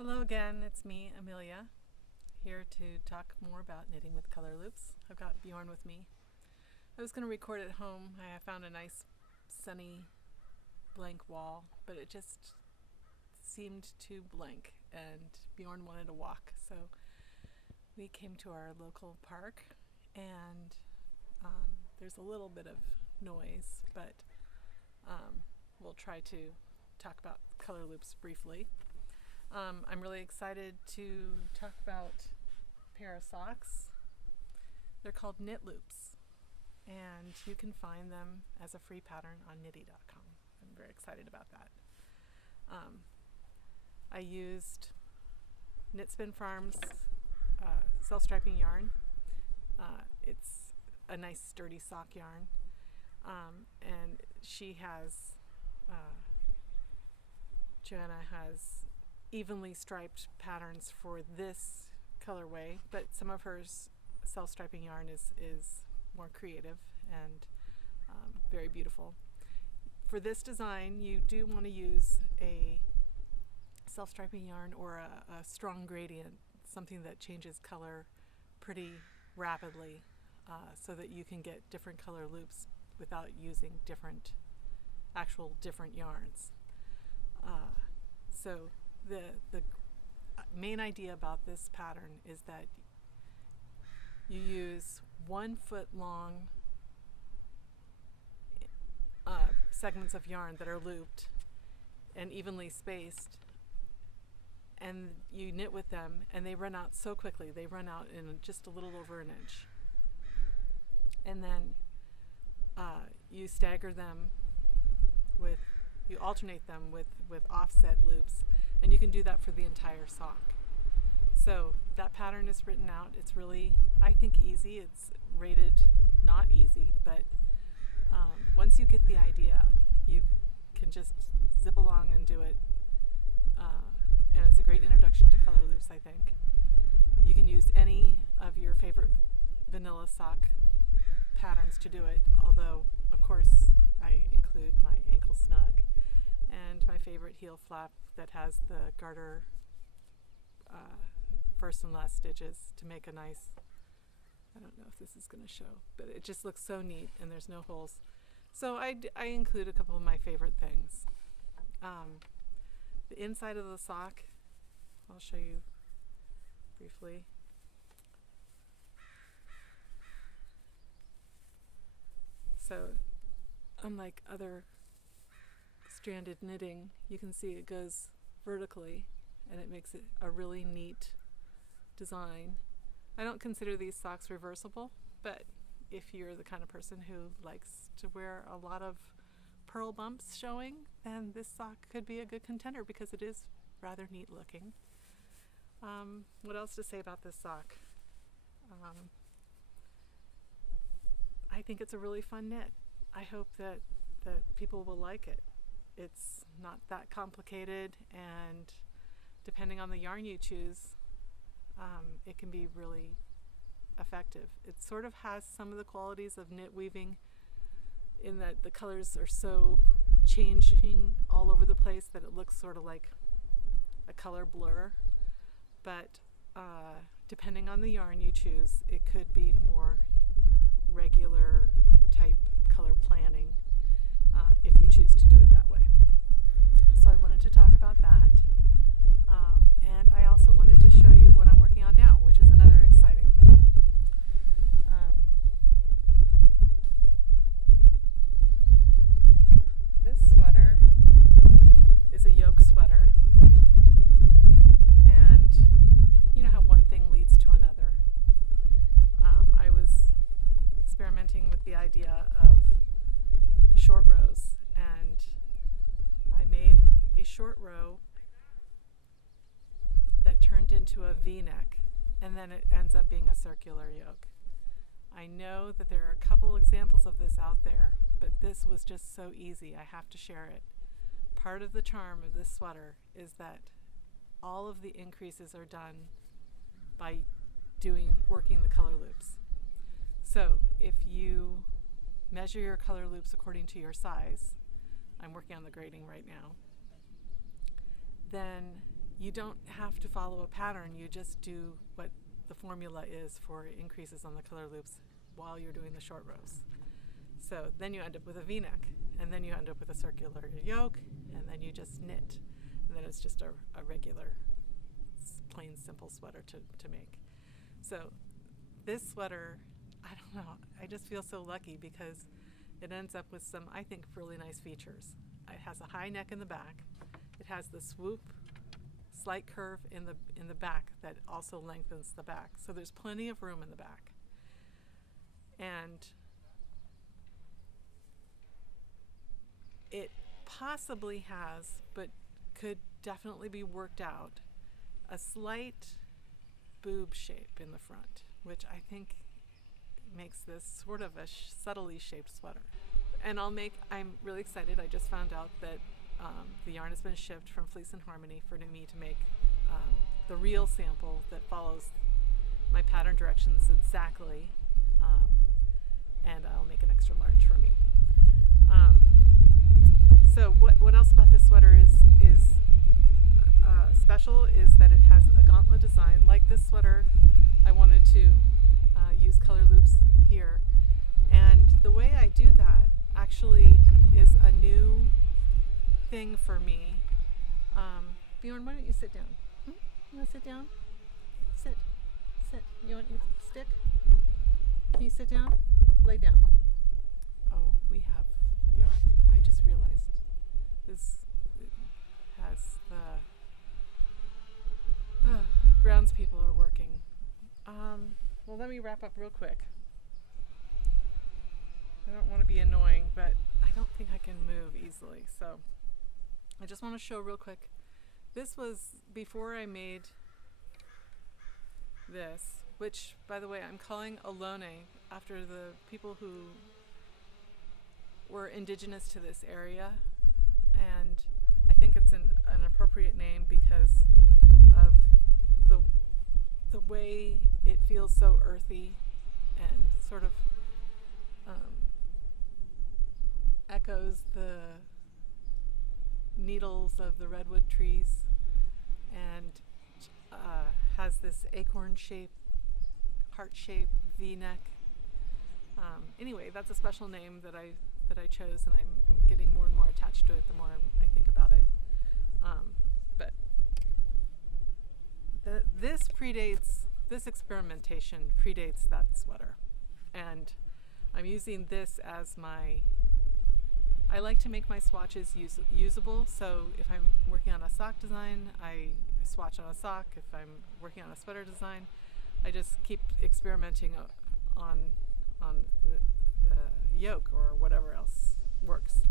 Hello again, it's me, Amelia, here to talk more about knitting with color loops. I've got Bjorn with me. I was going to record at home. I found a nice sunny blank wall, but it just seemed too blank and Bjorn wanted to walk. So we came to our local park and there's a little bit of noise, but we'll try to talk about color loops briefly. I'm really excited to talk about a pair of socks. They're called Knitloops, and you can find them as a free pattern on knitty.com. I'm very excited about that. I used Knit Spin Farms self-striping yarn. It's a nice sturdy sock yarn, and Joanna has evenly striped patterns for this colorway, but some of her self-striping yarn is more creative and very beautiful. For this design, you do want to use a self-striping yarn or a strong gradient, something that changes color pretty rapidly, so that you can get different color loops without using different yarns. So the main idea about this pattern is that you use 1 foot long segments of yarn that are looped and evenly spaced, and you knit with them, and they run out so quickly. They run out in just a little over an inch, and then you stagger them you alternate them with offset loops, and you can do that for the entire sock. So that pattern is written out. It's really, I think, easy. It's rated not easy, but once you get the idea, you can just zip along and do it. And it's a great introduction to color loops, I think. You can use any of your favorite vanilla sock patterns to do it, although, of course, I include my ankle snug and my favorite heel flap that has the garter first and last stitches to make a nice, I don't know if this is going to show, but it just looks so neat and there's no holes. So I include a couple of my favorite things. The inside of the sock, I'll show you briefly. So unlike other stranded knitting, you can see it goes vertically and it makes it a really neat design. I don't consider these socks reversible, but if you're the kind of person who likes to wear a lot of pearl bumps showing, then this sock could be a good contender because it is rather neat looking. What else to say about this sock? I think it's a really fun knit. I hope that people will like it. It's not that complicated, and depending on the yarn you choose, it can be really effective. It sort of has some of the qualities of knit weaving in that the colors are so changing all over the place that it looks sort of like a color blur, but depending on the yarn you choose, it could be more regular type color planning if you choose to do it that way. So I wanted to talk about that, and I also wanted to show you what I'm working on now, which is another exciting thing. This sweater is a yoke sweater, and you know how one thing leads to another. I was experimenting with the idea of short rows, and I made a short row that turned into a V-neck, and then it ends up being a circular yoke. I know that there are a couple examples of this out there, but this was just so easy, I have to share it. Part of the charm of this sweater is that all of the increases are done by working the color loops. So if you measure your color loops according to your size, I'm working on the grading right now, then you don't have to follow a pattern. You just do what the formula is for increases on the color loops while you're doing the short rows. So then you end up with a V-neck, and then you end up with a circular yoke, and then you just knit. And then it's just a regular, plain, simple sweater to make. So this sweater, I don't know, I just feel so lucky because it ends up with some, I think, really nice features. It has a high neck in the back. It has the swoop, slight curve in the back that also lengthens the back. So there's plenty of room in the back. And it possibly has, but could definitely be worked out, a slight boob shape in the front, which I think makes this sort of a subtly shaped sweater. And I'm really excited. I just found out that the yarn has been shipped from Fleece and Harmony for me to make the real sample that follows my pattern directions exactly, and I'll make an extra large for me. So what else about this sweater is special is that it has a gauntlet design. Like this sweater, I wanted to use color loops here, and the way I do that actually is a new thing for me. Bjorn, why don't you sit down? You want to sit down? Sit. You want your stick? Can you sit down? Lay down. Oh, we have yarn. I just realized this has the grounds people are working. Well, let me wrap up real quick. I don't want to be annoying, but I don't think I can move easily, so I just want to show real quick. This was before I made this, which, by the way, I'm calling Alone after the people who were indigenous to this area, and I think it's an appropriate name because of the way it feels so earthy and sort of echoes the needles of the redwood trees, and has this acorn shape, heart shape, V-neck. Anyway, that's a special name that I chose, and I'm getting more and more attached to it the more I think about it. But this experimentation predates that sweater, and I'm using this as I like to make my swatches usable, so if I'm working on a sock design, I swatch on a sock. If I'm working on a sweater design, I just keep experimenting on the yoke or whatever else works.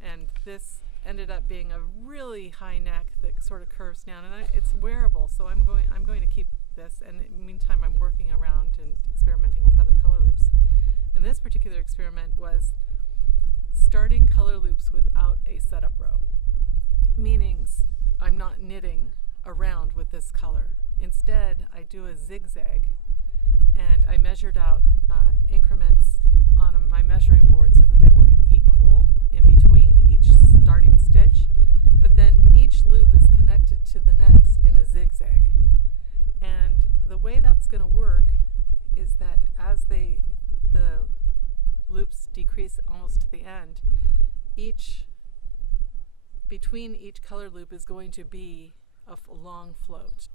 And this ended up being a really high neck that sort of curves down, and it's wearable, so I'm going to keep this, and in the meantime I'm working around and experimenting with other color loops. And this particular experiment was starting color loops without a setup row, meaning I'm not knitting around with this color. Instead, I do a zigzag, and I measured out increments on my measuring board so that they were equal in between each starting stitch, but then each loop is connected to the next in a zigzag. And the way that's going to work is that as the loops decrease almost to the end, between each color loop is going to be a long float.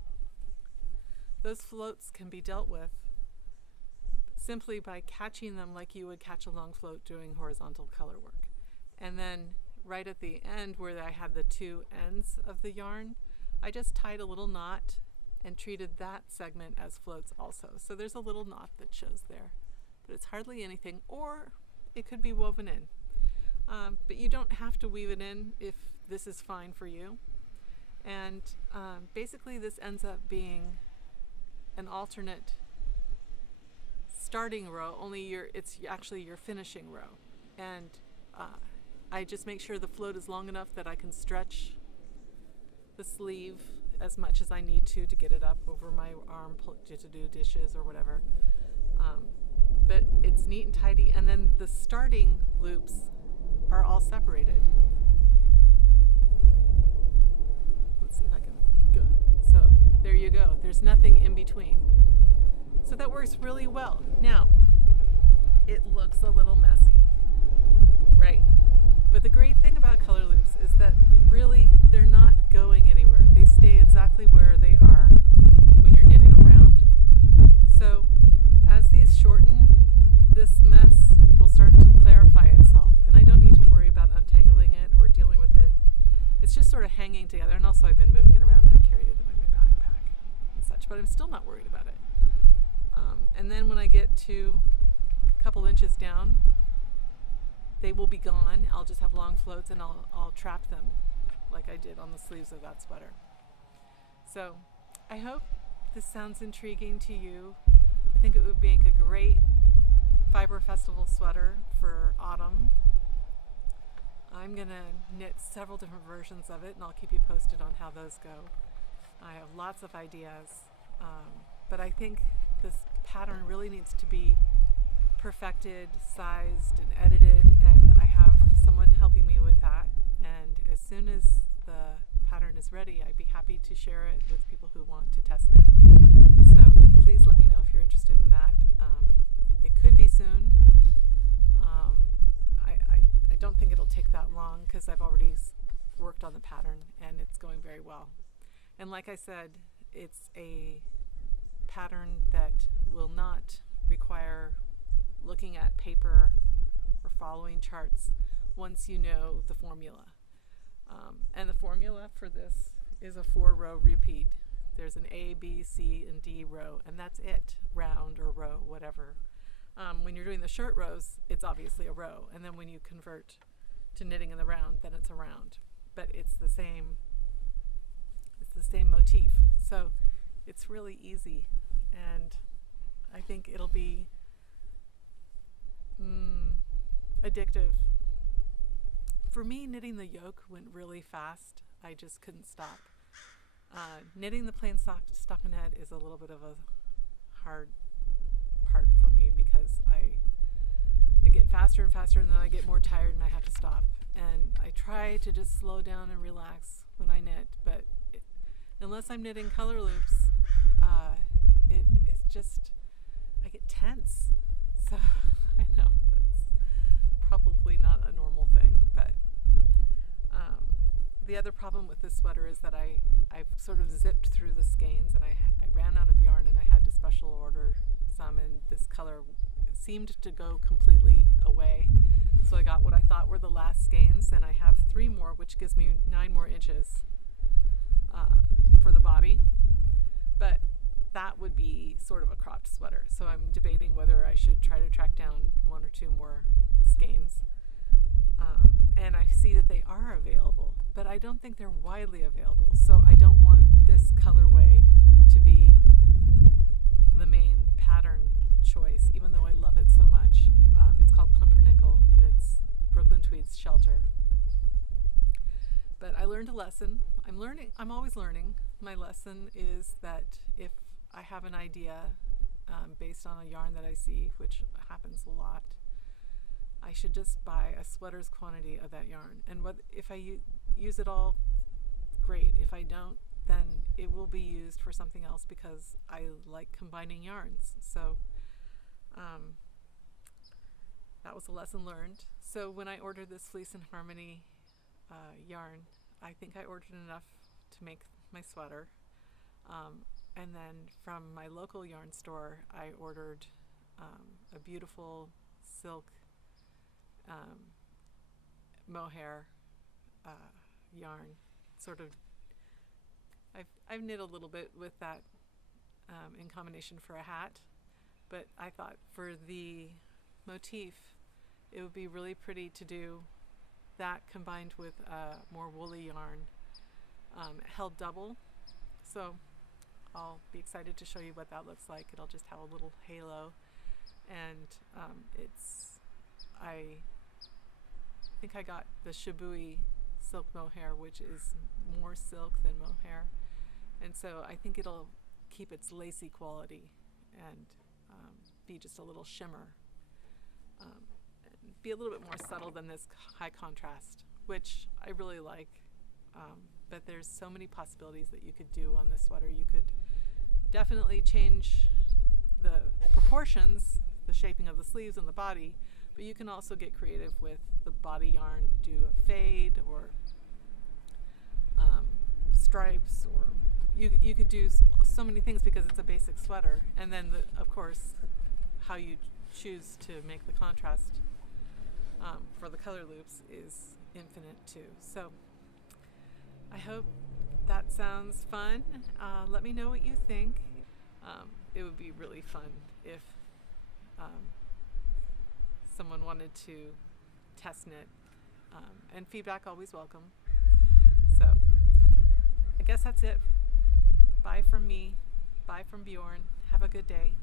Those floats can be dealt with simply by catching them like you would catch a long float doing horizontal color work. And then right at the end where I had the two ends of the yarn, I just tied a little knot and treated that segment as floats also. So there's a little knot that shows there, but it's hardly anything, or it could be woven in. But you don't have to weave it in if this is fine for you. And basically this ends up being an alternate starting row, only it's actually your finishing row. And I just make sure the float is long enough that I can stretch the sleeve as much as I need to get it up over my arm to do dishes or whatever. But it's neat and tidy, and then the starting loops are all separated. Let's see if I can go. there's nothing in between. So that works really well. Now, it looks a little messy, right? But the great thing about color loops is that really they're not going anywhere. They stay exactly where they are when you're knitting around. So as these shorten, this mess will start to clarify itself, and I don't need to worry about untangling it or dealing with it. It's just sort of hanging together, and also I've been moving it around and I carried it in my backpack and such, but I'm still not worried about it. And then when I get to a couple inches down, they will be gone. I'll just have long floats and I'll trap them like I did on the sleeves of that sweater. So I hope this sounds intriguing to you. I think it would make a great Fiber Festival sweater for autumn. I'm gonna knit several different versions of it and I'll keep you posted on how those go. I have lots of ideas, but I think this pattern really needs to be perfected, sized, and edited, and I have someone helping me with that. And as soon as the pattern is ready, I'd be happy to share it with people who want to test knit. So please let me know if you're interested in that. It could be soon. I don't think it'll take that long because I've already worked on the pattern and it's going very well. And like I said, it's a pattern that will not require looking at paper or following charts once you know the formula. And the formula for this is a 4-row repeat. There's an A, B, C, and D row, and that's it, round or row, whatever. When you're doing the short rows, it's obviously a row, and then when you convert to knitting in the round, then it's a round. But it's the same motif. So it's really easy, and I think it'll be addictive. For me, knitting the yoke went really fast. I just couldn't stop. Knitting the plain stockinette is a little bit of a hard part for me because I get faster and faster, and then I get more tired and I have to stop. And I try to just slow down and relax when I knit, but unless I'm knitting color loops, it's just, I get tense. So I know that's probably not a normal thing, but the other problem with this sweater is that I've sort of zipped through the skeins, and I ran out of yarn and I had to special order some, and this color seemed to go completely away. So I got what I thought were the last skeins, and I have 3 more, which gives me 9 more inches for the body. But that would be sort of a cropped sweater. So I'm debating whether I should try to track down 1 or 2 more skeins. And I see that they are available, but I don't think they're widely available. So I don't want this colorway to be the main pattern choice, even though I love it so much. It's called Pumpernickel, and it's Brooklyn Tweed's Shelter. But I learned a lesson. I'm always learning. My lesson is that if I have an idea based on a yarn that I see, which happens a lot, I should just buy a sweater's quantity of that yarn. And if I use it all, great. If I don't, then it will be used for something else because I like combining yarns. So that was a lesson learned. So when I ordered this Fleece and Harmony yarn, I think I ordered enough to make my sweater. And then from my local yarn store, I ordered a beautiful silk mohair yarn. Sort of, I've knit a little bit with that in combination for a hat, but I thought for the motif it would be really pretty to do that combined with more woolly yarn, held double. So I'll be excited to show you what that looks like. It'll just have a little halo, and I think I got the Shibui silk mohair, which is more silk than mohair, and so I think it'll keep its lacy quality and be just a little shimmer, be a little bit more subtle than this high contrast, which I really like. But there's so many possibilities that you could do on this sweater. You could definitely change the proportions, the shaping of the sleeves and the body, but you can also get creative with the body yarn, do a fade or stripes, or you could do so many things because it's a basic sweater. And then of course how you choose to make the contrast for the color loops is infinite too. So I hope that sounds fun. Let me know what you think. It would be really fun if someone wanted to test knit, and feedback always welcome. So I guess that's it. Bye from me. Bye from Bjorn. Have a good day.